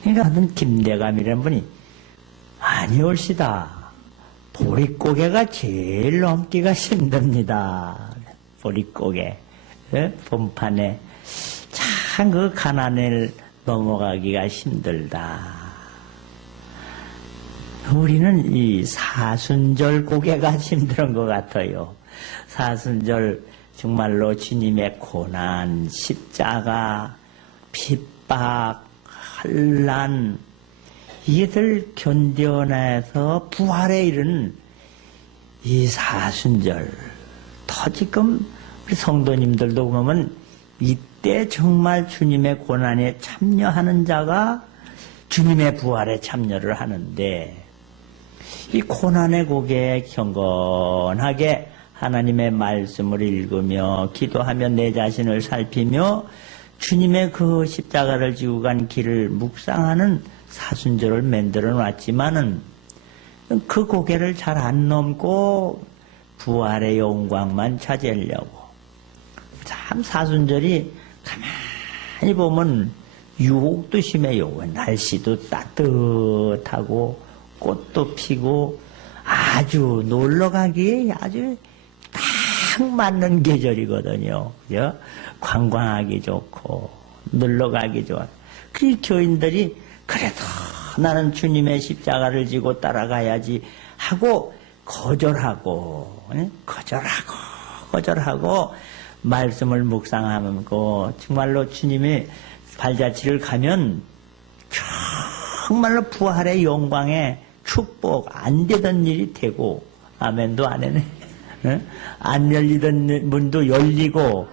그러니까 하여튼 김대감이라는 분이 많이 올시다. 보릿고개가 제일 넘기가 힘듭니다. 보릿고개. 예? 봄판에 참 그 가난을 넘어가기가 힘들다. 우리는 이 사순절 고개가 힘든 것 같아요. 사순절 정말로 주님의 고난, 십자가, 핍박, 환난 이들 견뎌내서 부활에 이른 이 사순절 지금 우리 성도님들도 보면 이때 정말 주님의 고난에 참여하는 자가 주님의 부활에 참여를 하는데 이 고난의 고개에 경건하게 하나님의 말씀을 읽으며 기도하며 내 자신을 살피며 주님의 그 십자가를 지고 간 길을 묵상하는 사순절을 만들어 놨지만은 그 고개를 잘 안 넘고 부활의 영광만 차지하려고 참 사순절이 가만히 보면 유혹도 심해요. 날씨도 따뜻하고 꽃도 피고 아주 놀러가기에 아주 딱 맞는 계절이거든요. 그죠? 관광하기 좋고 놀러가기 좋아. 그 교인들이 그래도 나는 주님의 십자가를 지고 따라가야지 하고 거절하고 말씀을 묵상하고 정말로 주님의 발자취를 가면 정말로 부활의 영광에 축복 안 되던 일이 되고 아멘도 안 해네. 안 열리던 문도 열리고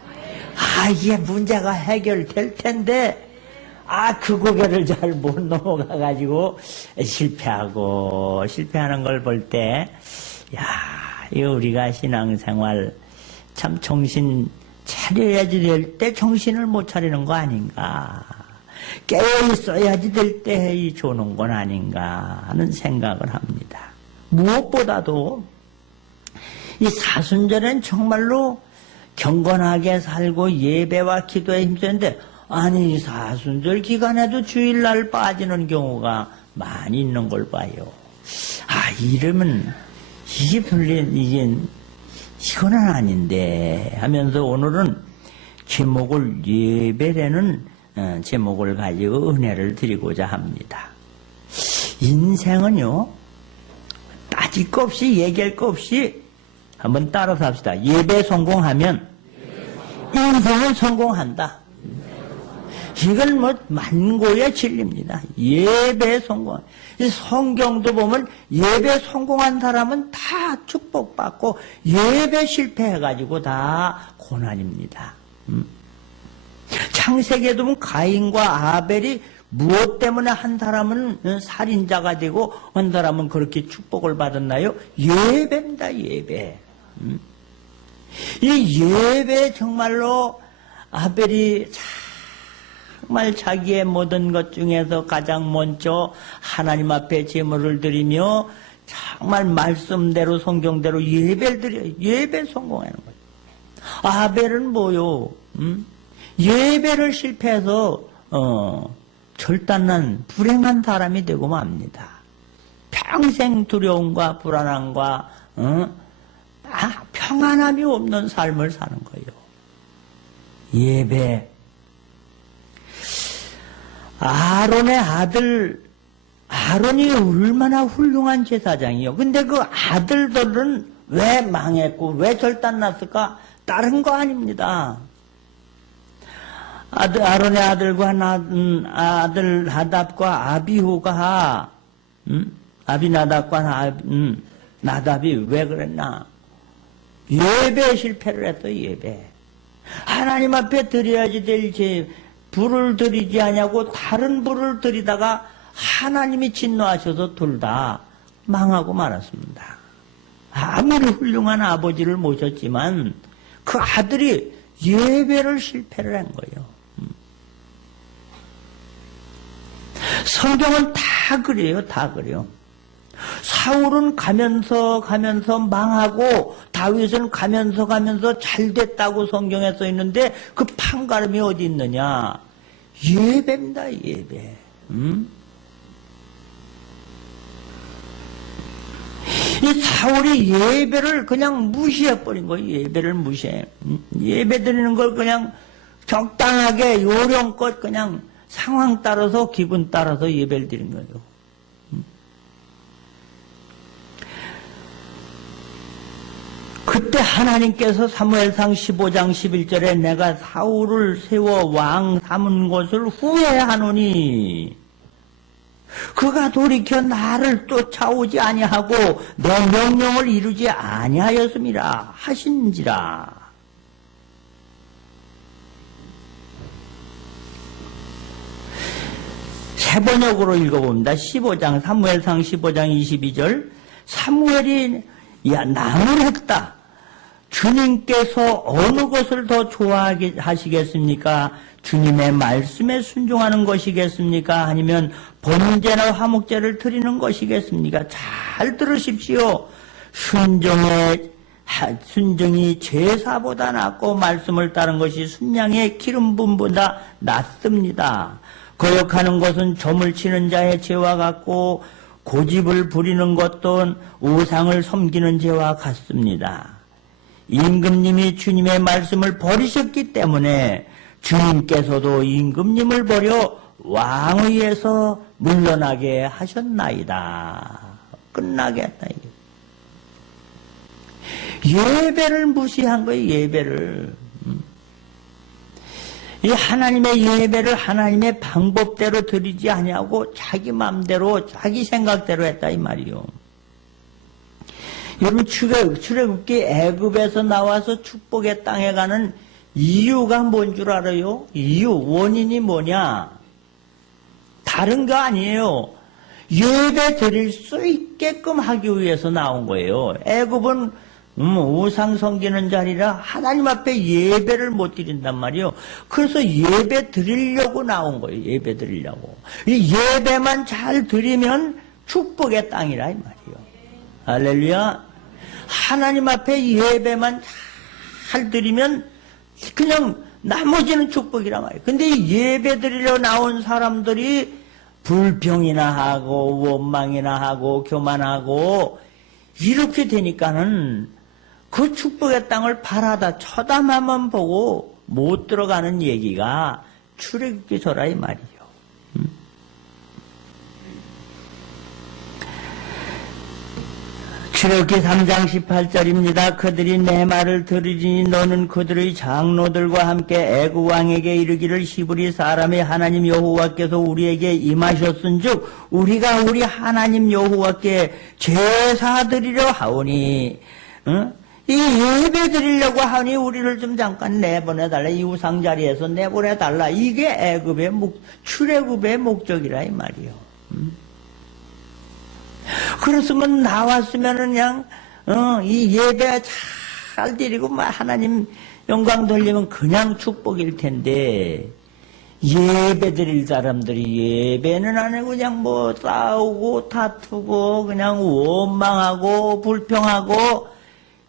이게 문제가 해결될 텐데 그 고개를 잘 못 넘어가가지고 실패하는 걸 볼 때 이거 우리가 신앙생활 참 정신 차려야지 될 때 정신을 못 차리는 거 아닌가. 깨어있어야지 될 때 조는 건 아닌가 하는 생각을 합니다. 무엇보다도 이 사순절엔 정말로 경건하게 살고 예배와 기도에 힘쓰는데 아니 사순절 기간에도 주일날 빠지는 경우가 많이 있는 걸 봐요. 이러면 이게 이거는 아닌데 하면서 오늘은 제목을 예배라는 제목을 가지고 은혜를 드리고자 합니다. 인생은요 따질 거 없이 얘기할 거 없이 한번 따라서 합시다. 예배 성공하면 인생은 성공한다. 이건 만고의 진리입니다. 예배 성공. 성경도 보면 예배 성공한 사람은 다 축복받고 예배 실패해가지고 다 고난입니다. 창세기에도 보면 가인과 아벨이 무엇 때문에 한 사람은 살인자가 되고 한 사람은 그렇게 축복을 받았나요? 예배입니다. 예배. 이 예배 정말로 아벨이 정말 자기의 모든 것 중에서 가장 먼저 하나님 앞에 제물을 드리며 정말 말씀대로 성경대로 예배를 드려요. 예배 성공하는 거예요. 아벨은 뭐요? 예배를 실패해서 절단난 불행한 사람이 되고 맙니다. 평생 두려움과 불안함과 평안함이 없는 삶을 사는 거예요. 예배. 아론의 아들, 아론이 얼마나 훌륭한 제사장이요. 근데 그 아들들은 왜 망했고 왜 절단났을까? 다른 거 아닙니다. 아론의 아들과 아들 나답과 아비후가 아비나답과 나답이 왜 그랬나? 예배 실패를 했어. 예배. 하나님 앞에 드려야지 될 불을 드리지 않냐고 다른 불을 드리다가 하나님이 진노하셔서 둘 다 망하고 말았습니다. 아무리 훌륭한 아버지를 모셨지만 그 아들이 예배를 실패를 한 거예요. 성경은 다 그래요. 다 그래요. 사울은 가면서 망하고 다윗은 가면서 잘 됐다고 성경에 써 있는데 그 판가름이 어디 있느냐? 예배입니다. 예배. 이 사울이 예배를 그냥 무시해버린 거예요. 예배를 무시해. 예배 드리는 걸 그냥 적당하게 요령껏 그냥 상황 따라서 기분 따라서 예배를 드린 거예요. 그때 하나님께서 사무엘상 15장 11절에 내가 사울을 세워 왕 삼은 것을 후회하노니 그가 돌이켜 나를 쫓아오지 아니하고 내 명령을 이루지 아니하였음이라 하신지라. 세 번역으로 읽어봅니다. 15장 사무엘상 15장 22절 사무엘이 나무랬다. 주님께서 어느 것을 더 좋아하시겠습니까? 주님의 말씀에 순종하는 것이겠습니까? 아니면 번제나 화목제를 드리는 것이겠습니까? 잘 들으십시오. 순종이 제사보다 낫고 말씀을 따른 것이 순양의 기름분보다 낫습니다. 거역하는 것은 점을 치는 자의 죄와 같고 고집을 부리는 것도 우상을 섬기는 죄와 같습니다. 임금님이 주님의 말씀을 버리셨기 때문에 주님께서도 임금님을 버려 왕위에서 물러나게 하셨나이다. 끝나게 했다. 예배를 무시한 거예요. 예배를. 이 하나님의 예배를 하나님의 방법대로 드리지 아니하고 자기 마음대로 자기 생각대로 했다 이 말이요. 여러분 출애굽기 애굽에서 나와서 축복의 땅에 가는 이유가 뭔 줄 알아요? 원인이 뭐냐? 다른 거 아니에요. 예배 드릴 수 있게끔 하기 위해서 나온 거예요. 애굽은 우상 섬기는 자리라 하나님 앞에 예배를 못 드린단 말이에요. 그래서 예배 드리려고 나온 거예요. 예배 드리려고. 이 예배만 잘 드리면 축복의 땅이라 이 말이에요. 할렐루야. 하나님 앞에 예배만 잘 드리면 그냥 나머지는 축복이란 말이에요. 근데 이 예배 드리러 나온 사람들이 불평이나 하고 원망이나 하고 교만하고 이렇게 되니까는 그 축복의 땅을 바라다 쳐다만 보고 못 들어가는 얘기가 출애굽기서라 이 말이에요. 출애굽기 3장 18절입니다. 그들이 내 말을 들으리니 너는 그들의 장로들과 함께 애굽 왕에게 이르기를 히브리 사람의 하나님 여호와께서 우리에게 임하셨은즉 우리가 우리 하나님 여호와께 제사 드리려 하오니 이 예배 드리려고 하니 우리를 좀 잠깐 내보내달라. 이 우상 자리에서 내보내달라. 이게 애굽의 출애굽의 목적이라 이 말이요. 그랬으면 나왔으면은 그냥 이 예배 잘 드리고 하나님 영광 돌리면 그냥 축복일 텐데 예배 드릴 사람들이 예배는 안 하고 그냥 뭐 싸우고 다투고 그냥 원망하고 불평하고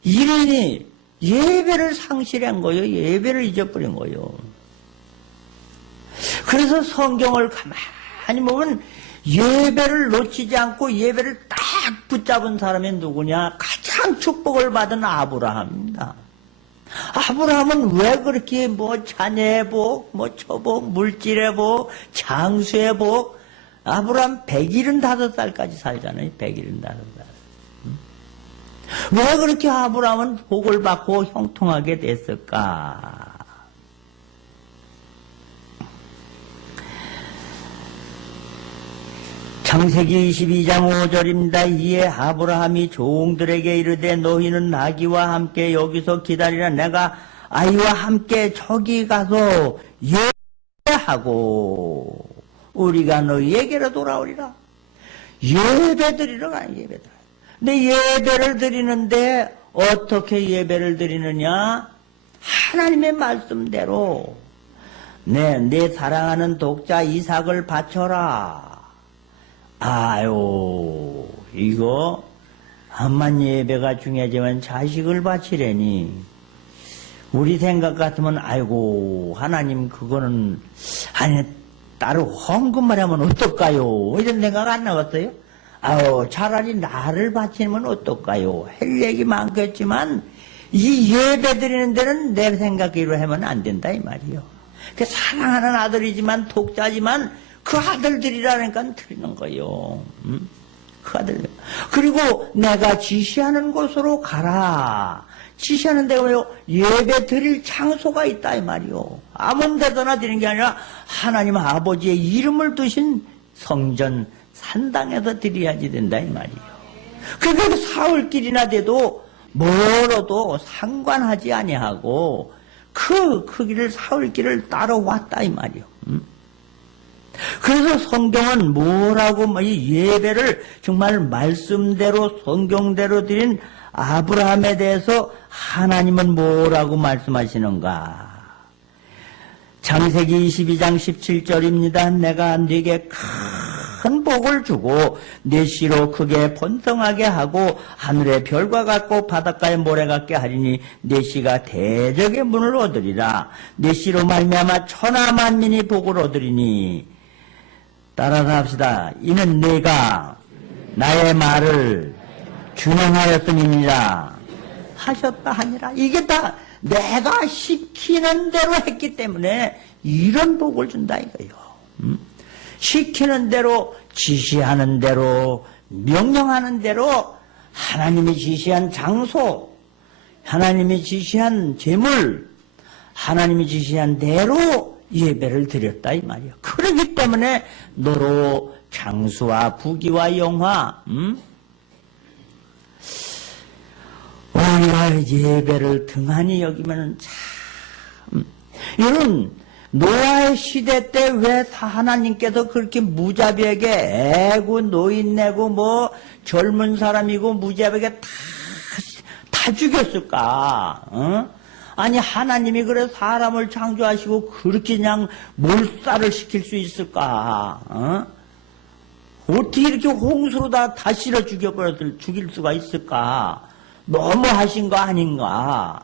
이러니 예배를 상실한 거예요. 예배를 잊어버린 거예요. 그래서 성경을 가만히 보면 예배를 놓치지 않고 예배를 딱 붙잡은 사람이 누구냐? 가장 축복을 받은 아브라함입니다. 아브라함은 왜 그렇게 뭐 자녀의 복, 뭐 처복, 물질의 복, 장수의 복, 아브라함 175살까지 살잖아요. 175살. 왜 그렇게 아브라함은 복을 받고 형통하게 됐을까? 창세기 22장 5절입니다. 이에 아브라함이 종들에게 이르되 너희는 나귀와 함께 여기서 기다리라. 내가 아이와 함께 저기 가서 예배하고 우리가 너희에게로 돌아오리라. 예배드리러 가는 예배드리러. 근데 예배를 드리는데 어떻게 예배를 드리느냐? 하나님의 말씀대로 내 사랑하는 독자 이삭을 바쳐라. 아유, 이거 암만 예배가 중요하지만 자식을 바치려니 우리 생각 같으면 아이고 하나님 그거는 아니 따로 헌금을 하면 어떨까요? 이런 생각 안 나왔어요? 아우, 차라리 나를 바치면 어떨까요? 할 얘기 많겠지만, 이 예배 드리는 데는 내 생각대로 하면 안 된다, 이 말이요. 그 사랑하는 아들이지만, 독자지만, 그 아들들이라니까 드리는 거요. 그 아들. 그리고 내가 지시하는 곳으로 가라. 지시하는 데가 뭐요? 예배 드릴 장소가 있다, 이 말이요. 아무 데서나 드리는 게 아니라, 하나님 아버지의 이름을 두신 성전, 산당에서 드려야지 된다, 이 말이요. 그러니까 사흘길이나 돼도, 멀어도 상관하지 아니하고, 그 길을, 사흘길을 따라왔다, 이 말이요. 그래서 성경은 뭐라고, 이 예배를 정말 말씀대로, 성경대로 드린 아브라함에 대해서 하나님은 뭐라고 말씀하시는가? 창세기 22장 17절입니다. 내가 네게 큰 복을 주고 네 씨로 크게 번성하게 하고 하늘의 별과 같고 바닷가의 모래 같게 하리니 네 씨가 대적의 문을 얻으리라. 네 씨로 말미암아 천하 만민이 복을 얻으리니. 따라서 합시다. 이는 네가 나의 말을 준행하였음이니라 하셨다 하니라. 이게 다 내가 시키는 대로 했기 때문에 이런 복을 준다 이거요. 시키는 대로, 지시하는 대로, 명령하는 대로 하나님이 지시한 장소, 하나님이 지시한 재물, 하나님이 지시한 대로 예배를 드렸다 이 말이야. 그렇기 때문에 너로 장수와 부귀와 영화, 우리가 예배를 등한히 여기면 참 이런 노아의 시대 때 왜 하나님께서 그렇게 무자비하게 애고 노인네고 뭐 젊은 사람이고 무자비하게 다 죽였을까? 어? 아니 하나님이 그래 사람을 창조하시고 그렇게 그냥 몰살을 시킬 수 있을까? 어? 어떻게 이렇게 홍수로 다 실어 죽일 수가 있을까? 너무 하신 거 아닌가?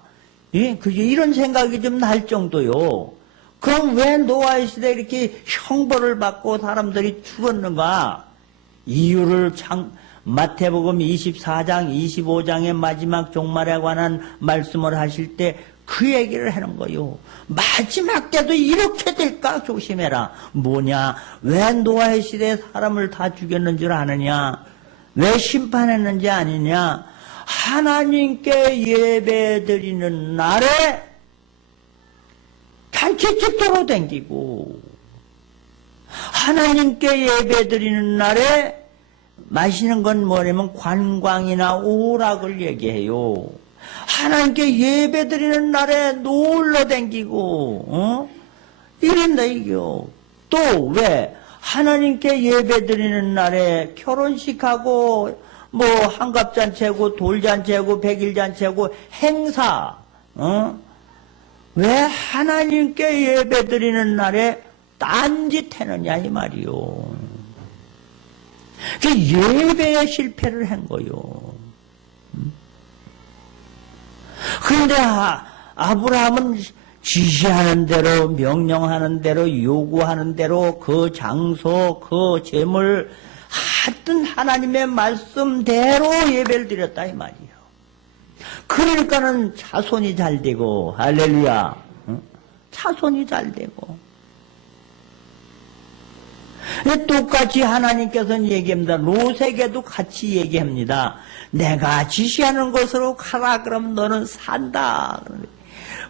예? 그게 이런 생각이 좀 날 정도요. 그럼 왜 노아의 시대에 이렇게 형벌을 받고 사람들이 죽었는가? 이유를 마태복음 24장, 25장의 마지막 종말에 관한 말씀을 하실 때 그 얘기를 하는 거요. 마지막 때도 이렇게 될까 조심해라. 뭐냐? 왜 노아의 시대에 사람을 다 죽였는 줄 아느냐? 왜 심판했는지 아느냐? 하나님께 예배드리는 날에 잔치집도로 댕기고 하나님께 예배드리는 날에 마시는 건 뭐냐면 관광이나 오락을 얘기해요. 하나님께 예배드리는 날에 놀러 댕기고 이런다 이겨. 또 왜 하나님께 예배드리는 날에 결혼식하고 뭐 한갑잔치하고 돌잔치하고 백일잔치하고 행사 왜 하나님께 예배드리는 날에 딴짓 하느냐 이 말이요. 그 예배에 실패를 한 거요. 그런데 아브라함은 지시하는 대로 명령하는 대로 요구하는 대로 그 장소 그 재물 하여튼 하나님의 말씀대로 예배를 드렸다 이 말이요. 그러니까는 자손이 잘 되고 할렐루야. 자손이 잘 되고 똑같이 하나님께서는 얘기합니다. 롯에게도 같이 얘기합니다. 내가 지시하는 곳으로 가라 그럼 너는 산다.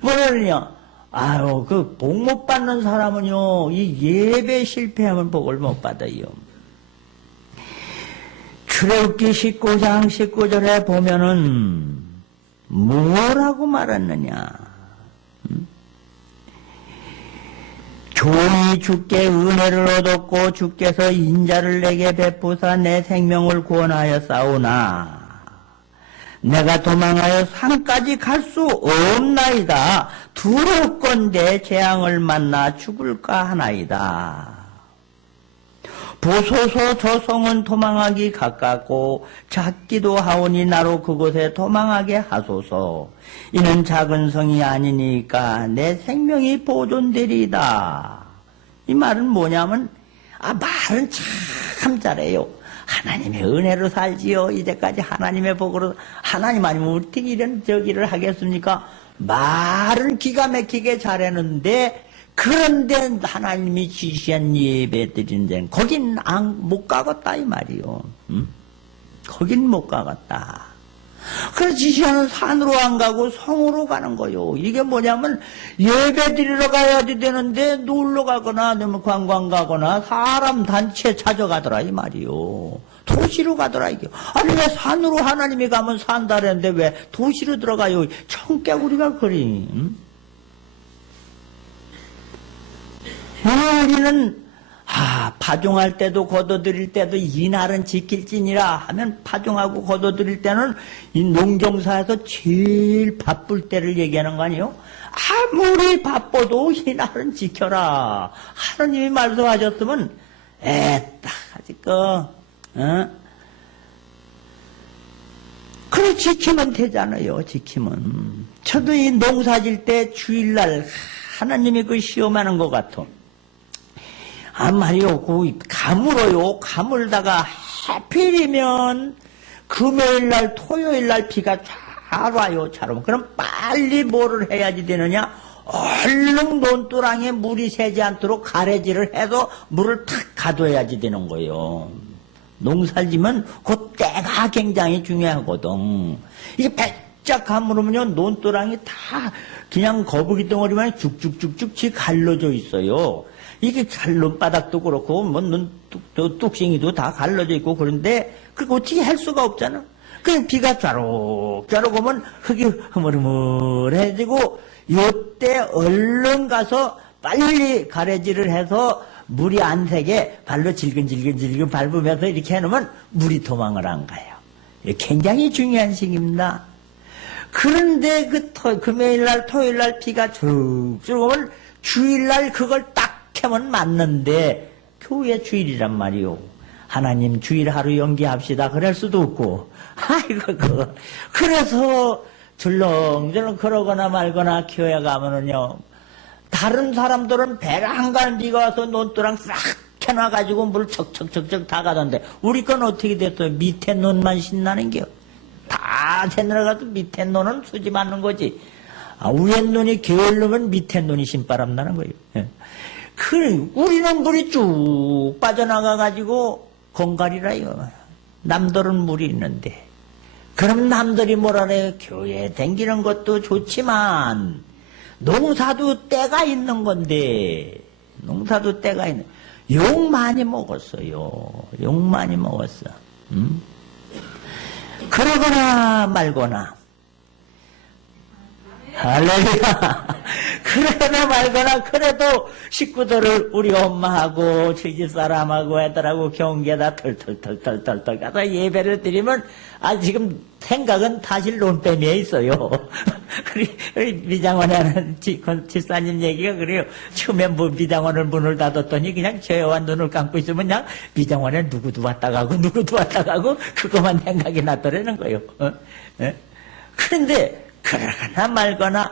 뭐냐면요. 아유 그 복 못 받는 사람은요 이 예배 실패하면 복을 못 받아요. 출애굽기 19장 19절에 보면은 뭐라고 말했느냐. 종이 주께 은혜를 얻었고 주께서 인자를 내게 베푸사 내 생명을 구원하여 싸우나 내가 도망하여 산까지 갈 수 없나이다. 두렵건대 재앙을 만나 죽을까 하나이다. 보소서 저 성은 도망하기 가깝고 작기도 하오니 나로 그곳에 도망하게 하소서. 이는 작은 성이 아니니까 내 생명이 보존되리이다. 이 말은 뭐냐면, 말은 참 잘해요. 하나님의 은혜로 살지요. 이제까지 하나님의 복으로, 하나님 아니면 어떻게 이런 저기를 하겠습니까? 말은 기가 막히게 잘했는데, 그런데 하나님이 지시한 예배 드리는 데는 거긴 못 가겠다 이 말이요. 응? 거긴 못 가겠다. 그래서 지시하는 산으로 안 가고 성으로 가는 거요. 이게 뭐냐면 예배 드리러 가야지 되는데 놀러 가거나 아니면 관광 가거나 사람 단체 찾아가더라 이 말이요. 도시로 가더라 이게. 아니 왜 산으로 하나님이 가면 산다랬는데 왜 도시로 들어가요? 청개구리가 그리. 응? 우리는 파종할 때도 거둬들일 때도 이날은 지킬지니라 하면 파종하고 거둬들일 때는 이 농경사에서 제일 바쁠 때를 얘기하는 거 아니에요? 아무리 바빠도 이날은 지켜라. 하나님이 말씀하셨으면 에따 아직 그래 지키면 되잖아요. 지키면. 저도 이 농사질 때 주일날 하나님이 그 시험하는 것 같아. 말이요, 가물어요. 가물다가 하필이면 금요일날, 토요일날 비가 잘 와요. 잘 오면. 그럼 빨리 뭐를 해야지 되느냐? 얼른 논두랑에 물이 새지 않도록 가래질을 해서 물을 탁 가둬야지 되는 거예요. 농사를 지면 그 때가 굉장히 중요하거든. 이게 바짝 가물으면요, 논두랑이 다 그냥 거북이 덩어리만 쭉쭉쭉쭉 갈라져 있어요. 이게 눈바닥도 그렇고, 뚝싱이도 다 갈라져 있고, 그런데, 그거 어떻게 할 수가 없잖아. 그냥 비가 쫘록쪼록 오면 흙이 흐물흐물해지고, 요때 얼른 가서 빨리 가래질을 해서 물이 안 새게 발로 질근질근 밟으면서 이렇게 해놓으면 물이 도망을 안 가요. 굉장히 중요한 식입니다. 그런데 금요일날, 토요일날 비가 쭉쭉 오면 주일날 그걸 딱 캐면 맞는데 교회 주일이란 말이요. 하나님 주일 하루 연기합시다 그럴 수도 없고 그래서 줄렁줄렁 그러거나 말거나 교회 가면은요 다른 사람들은 배를 한가한 비가 와서 논두랑 싹 캐놔가지고 물 척척척척 다 가던데 우리 건 어떻게 됐어요? 밑에 논만 신나는 게요. 다 새내려가도 밑에 논은 수지 맞는 거지. 위에 논이 게을르면 밑에 논이 신바람 나는 거예요. 그래, 우리는 물이 쭉 빠져나가가지고 공갈이라 이거. 남들은 물이 있는데. 그럼 남들이 뭐라 그래요? 교회에 댕기는 것도 좋지만 농사도 때가 있는 건데 농사도 때가 있는 욕 많이 먹었어요. 욕 많이 먹었어. 그러거나 말거나 할렐루야. 그러거나 말거나 그래도 식구들을 우리 엄마하고 저희 집 사람하고 애들하고 경계다 털털털털털 가서 예배를 드리면 지금 생각은 사실 논뱀에 있어요. 우리 미장원에 하는 집사님 얘기가 그래요. 처음에 미장원을 문을 닫았더니 그냥 저와 눈을 감고 있으면 그냥 미장원에 누구도 왔다 가고 그것만 생각이 났더라는 거예요. 그런데 그러거나 말거나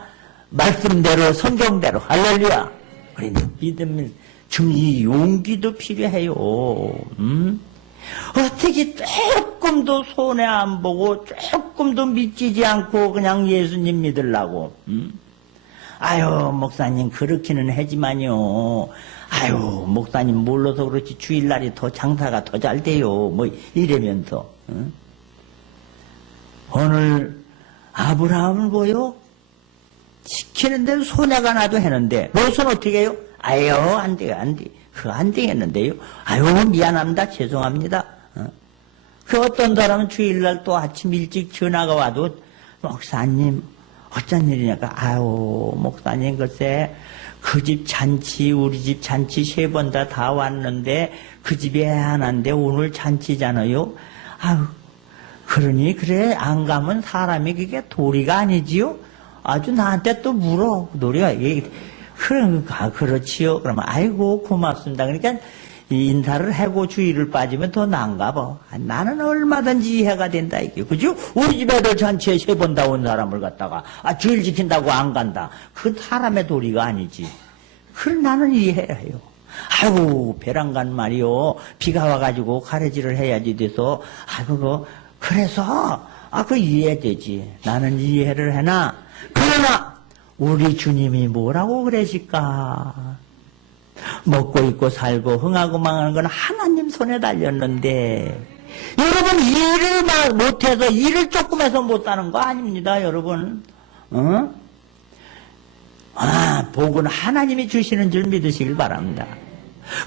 말씀대로 성경대로 할렐루야. 우리는 믿음 이 용기도 필요해요. 어떻게 조금도 손해 안 보고 조금도 믿지지 않고 그냥 예수님 믿으려고. 아유 목사님 그렇기는 하지만요. 아유 목사님 몰라서 그렇지 주일날이 더 장사가 더 잘 돼요. 뭐 이러면서 오늘 아브라함을 보여? 시키는데도 손해가 나도 했는데 롯은 어떻게 해요? 아유 안 돼요 안 돼. 그거 안 되겠는데요. 아유 미안합니다 죄송합니다. 그 어떤 사람은 주일날 또 아침 일찍 전화가 와도 목사님 어쩐 일이냐까 아유 목사님 글쎄 그 집 잔치 우리 집 잔치 3번 다 왔는데 그 집이 하나인데 오늘 잔치잖아요. 아유 그러니 그래 안 가면 사람이 그게 도리가 아니지요. 아주 나한테 또 물어 도리가 그렇지요. 그러면 아이고 고맙습니다. 그러니까 인사를 하고 주의를 빠지면 더 나은가 봐. 나는 얼마든지 이해가 된다 이게 그죠? 우리 집 애들 잔치에 3번 다 온 사람을 갖다가 주일 지킨다고 안 간다. 그건 사람의 도리가 아니지. 그걸 나는 이해해요. 아이고, 배란간 말이요. 비가 와가지고 가래질을 해야지 돼서, 아이고, 그래서, 그 이해되지. 나는 이해를 해나. 그러나, 우리 주님이 뭐라고 그러실까? 먹고 입고 살고 흥하고 망하는 건 하나님 손에 달렸는데, 여러분, 일을 못해서, 일을 조금 해서 못하는 거 아닙니다, 여러분. 복은 하나님이 주시는 줄 믿으시길 바랍니다.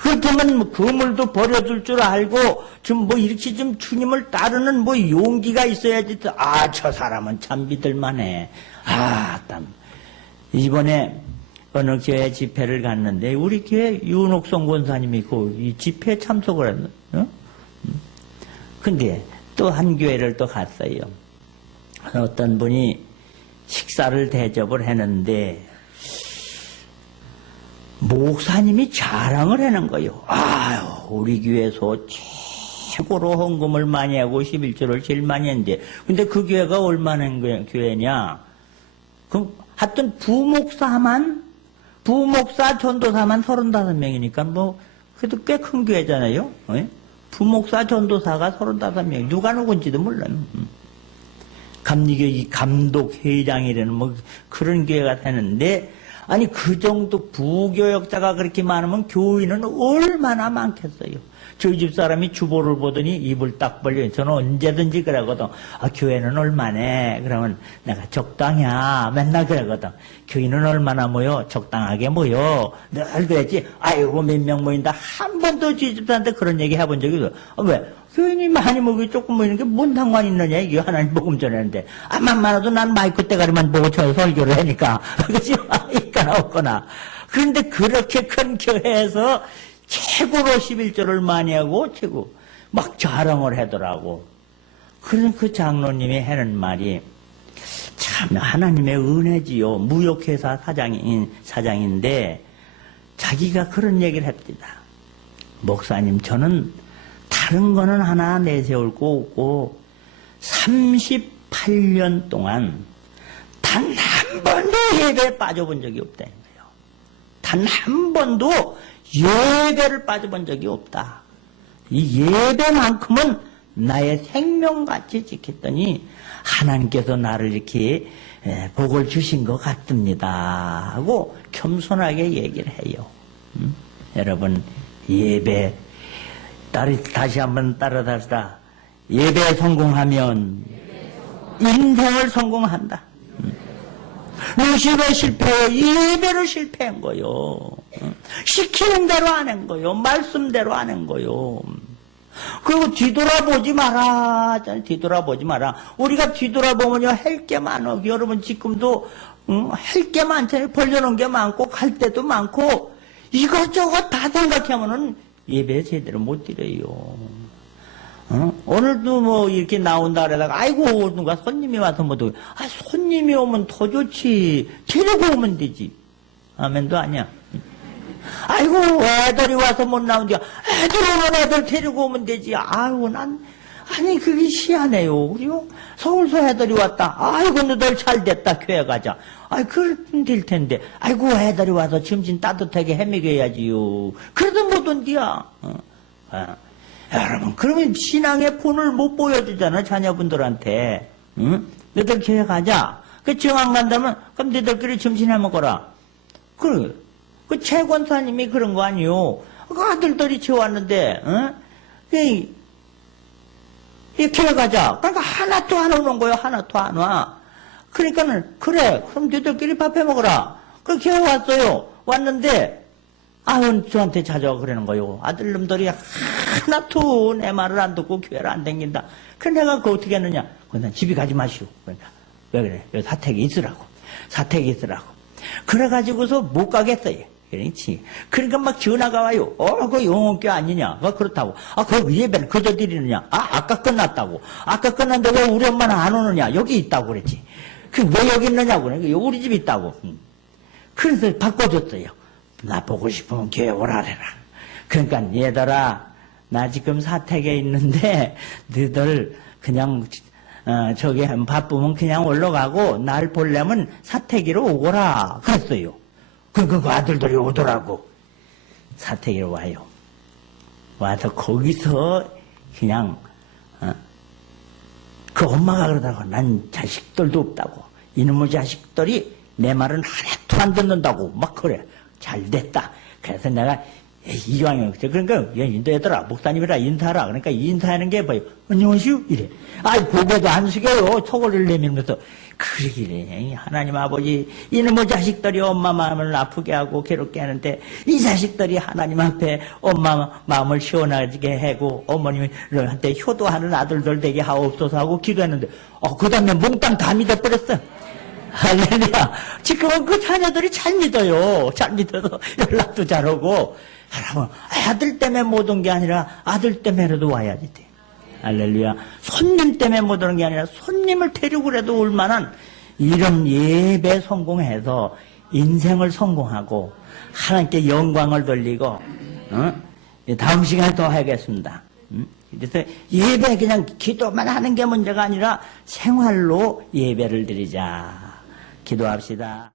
그렇다면 그물도 버려줄 줄 알고 좀 이렇게 좀 주님을 따르는 용기가 있어야지. 저 사람은 참 믿을만해. 참. 이번에 어느 교회 집회를 갔는데 우리 교회 윤옥성 권사님이 이 집회에 참석을 했는데, 근데 또 한 교회를 또 갔어요. 어떤 분이 식사를 대접을 했는데 목사님이 자랑을 하는 거예요. 우리 교회에서 최고로 헌금을 많이 하고 11조를 제일 많이 했는데, 근데 그 교회가 얼마나 교회냐? 그럼 하여튼 부목사 전도사만 35명이니까 그래도 꽤 큰 교회잖아요. 부목사 전도사가 35명. 누가 누군지도 몰라요. 감리교 감독 회장이라는 그런 교회가 되는데, 아니 그 정도 부교역자가 그렇게 많으면 교인은 얼마나 많겠어요. 저희 집 사람이 주보를 보더니 입을 딱 벌려. 저는 언제든지 그러거든. 교회는 얼마네? 그러면 내가 적당이야. 맨날 그러거든. 교인은 얼마나 모여? 적당하게 모여. 늘 그랬지. 아이고 몇 명 모인다. 한 번도 저희 집사한테 그런 얘기 해본 적이 없어. 왜? 교인이 많이 모이고 조금 모이는 게 뭔 상관 있느냐, 이게 하나님 복음 전하는데. 많아도 난 마이크 대가리만 보고 저 설교를 하니까. 그치? 있거나 없거나. 그런데 그렇게 큰 교회에서 최고로 11조를 많이 하고, 막 자랑을 하더라고. 그런 그 장로님이 하는 말이 참 하나님의 은혜지요. 무역회사 사장인데, 자기가 그런 얘기를 합니다. 목사님, 저는 다른 거는 하나 내세울 거 없고 38년 동안 단 한 번도 예배에 빠져본 적이 없다는 거예요. 단 한 번도 예배를 빠져본 적이 없다. 이 예배만큼은 나의 생명같이 지켰더니 하나님께서 나를 이렇게 복을 주신 것 같습니다 하고 겸손하게 얘기를 해요. 여러분, 예배 다시 한번 따라합시다. 예배에 성공하면 인생을 성공한다. 루시가 실패해요. 예배를 실패한 거요. 시키는 대로 안 한 거요. 말씀대로 안 한 거요. 그리고 뒤돌아보지 마라. 뒤돌아보지 마라. 우리가 뒤돌아보면요, 할 게 많어. 여러분, 지금도, 할 게 많잖아요. 벌려놓은 게 많고, 갈 때도 많고, 이것저것 다 생각하면은 예배 제대로 못 드려요. 오늘도 이렇게 나온다 그러다가, 아이고, 누가 손님이 와서 손님이 오면 더 좋지. 데리고 오면 되지. 아멘도 아니야. 아이고, 애들이 와서 못 나온다. 애들 오면 애들 데리고 오면 되지. 아이고, 아니, 그게 희한해요. 그리고 서울서 애들이 왔다. 아이고, 너들 잘 됐다. 교회 가자. 그럼 될 텐데. 아이고, 애들이 와서 점심 따뜻하게 해먹여야지요. 그래도 못 온디야. 여러분, 그러면 신앙의 본을 못 보여주잖아, 자녀분들한테. 너들 교회 가자. 정 안 간다면, 그럼 너들끼리 점심 해 먹어라. 그 최 권사님이 그런 거 아니요. 그 아들들이 채웠는데, 이 교회 가자. 그러니까 하나도 안 오는 거예요. 하나도 안 와. 그러니까는, 그래. 그럼 너희들끼리 밥 해 먹어라. 그 교회 왔어요. 왔는데, 저한테 찾아와 그러는 거요. 아들놈들이 하나도 내 말을 안 듣고 교회를 안 다닌다. 그래, 내가 그거 어떻게 했느냐. 그냥 집에 가지 마시오. 그러니까. 왜 그래? 여기 사택이 있으라고. 사택이 있으라고. 그래가지고서 못 가겠어요. 그렇지. 그러니까 막 전화가 와요. 그거 영혼교 아니냐. 그렇다고. 그 예배를 그저 드리느냐. 아까 끝났다고. 아까 끝났는데 왜 우리 엄마는 안 오느냐. 여기 있다고 그랬지. 왜 여기 있느냐고. 우리 집에 있다고. 그래서 바꿔줬어요. 나 보고 싶으면 교회 오라래라. 그러니까 얘들아, 나 지금 사택에 있는데 너희들 그냥 저기 바쁘면 그냥 올라가고 날 보려면 사택으로 오거라 그랬어요. 그 아들들이 오더라고. 사택에 와요. 와서 거기서 그냥 그 엄마가 그러다가 난 자식들도 없다고 이놈의 자식들이 내 말은 하나도 안 듣는다고 막 그래. 잘 됐다. 그래서 내가 이왕이면 그러니까 인도 얘들아 목사님이라 인사하라. 그러니까 인사하는 게 뭐예요? 안녕하시오 이래. 아이 고개도 안 숙여요. 턱을 내밀면서 그러기래. 하나님 아버지 이놈의 자식들이 엄마 마음을 아프게 하고 괴롭게 하는데 이 자식들이 하나님 앞에 엄마 마음을 시원하게 하고 어머님한테 효도하는 아들들 되게 하옵소서 하고 기도했는데 그 다음에 몽땅 다 믿어버렸어. 할렐루야. 지금은 그 자녀들이 잘 믿어요. 잘 믿어서 연락도 잘하고. 여러분, 아들 때문에 못 온 게 아니라 아들 때문에라도 와야지 돼. 할렐루야. 손님 때문에 못 오는 게 아니라 손님을 데리고라도 올 만한 이런 예배 성공해서 인생을 성공하고 하나님께 영광을 돌리고, 다음 시간에 더 하겠습니다. 그래서 예배 그냥 기도만 하는 게 문제가 아니라 생활로 예배를 드리자. 기도합시다.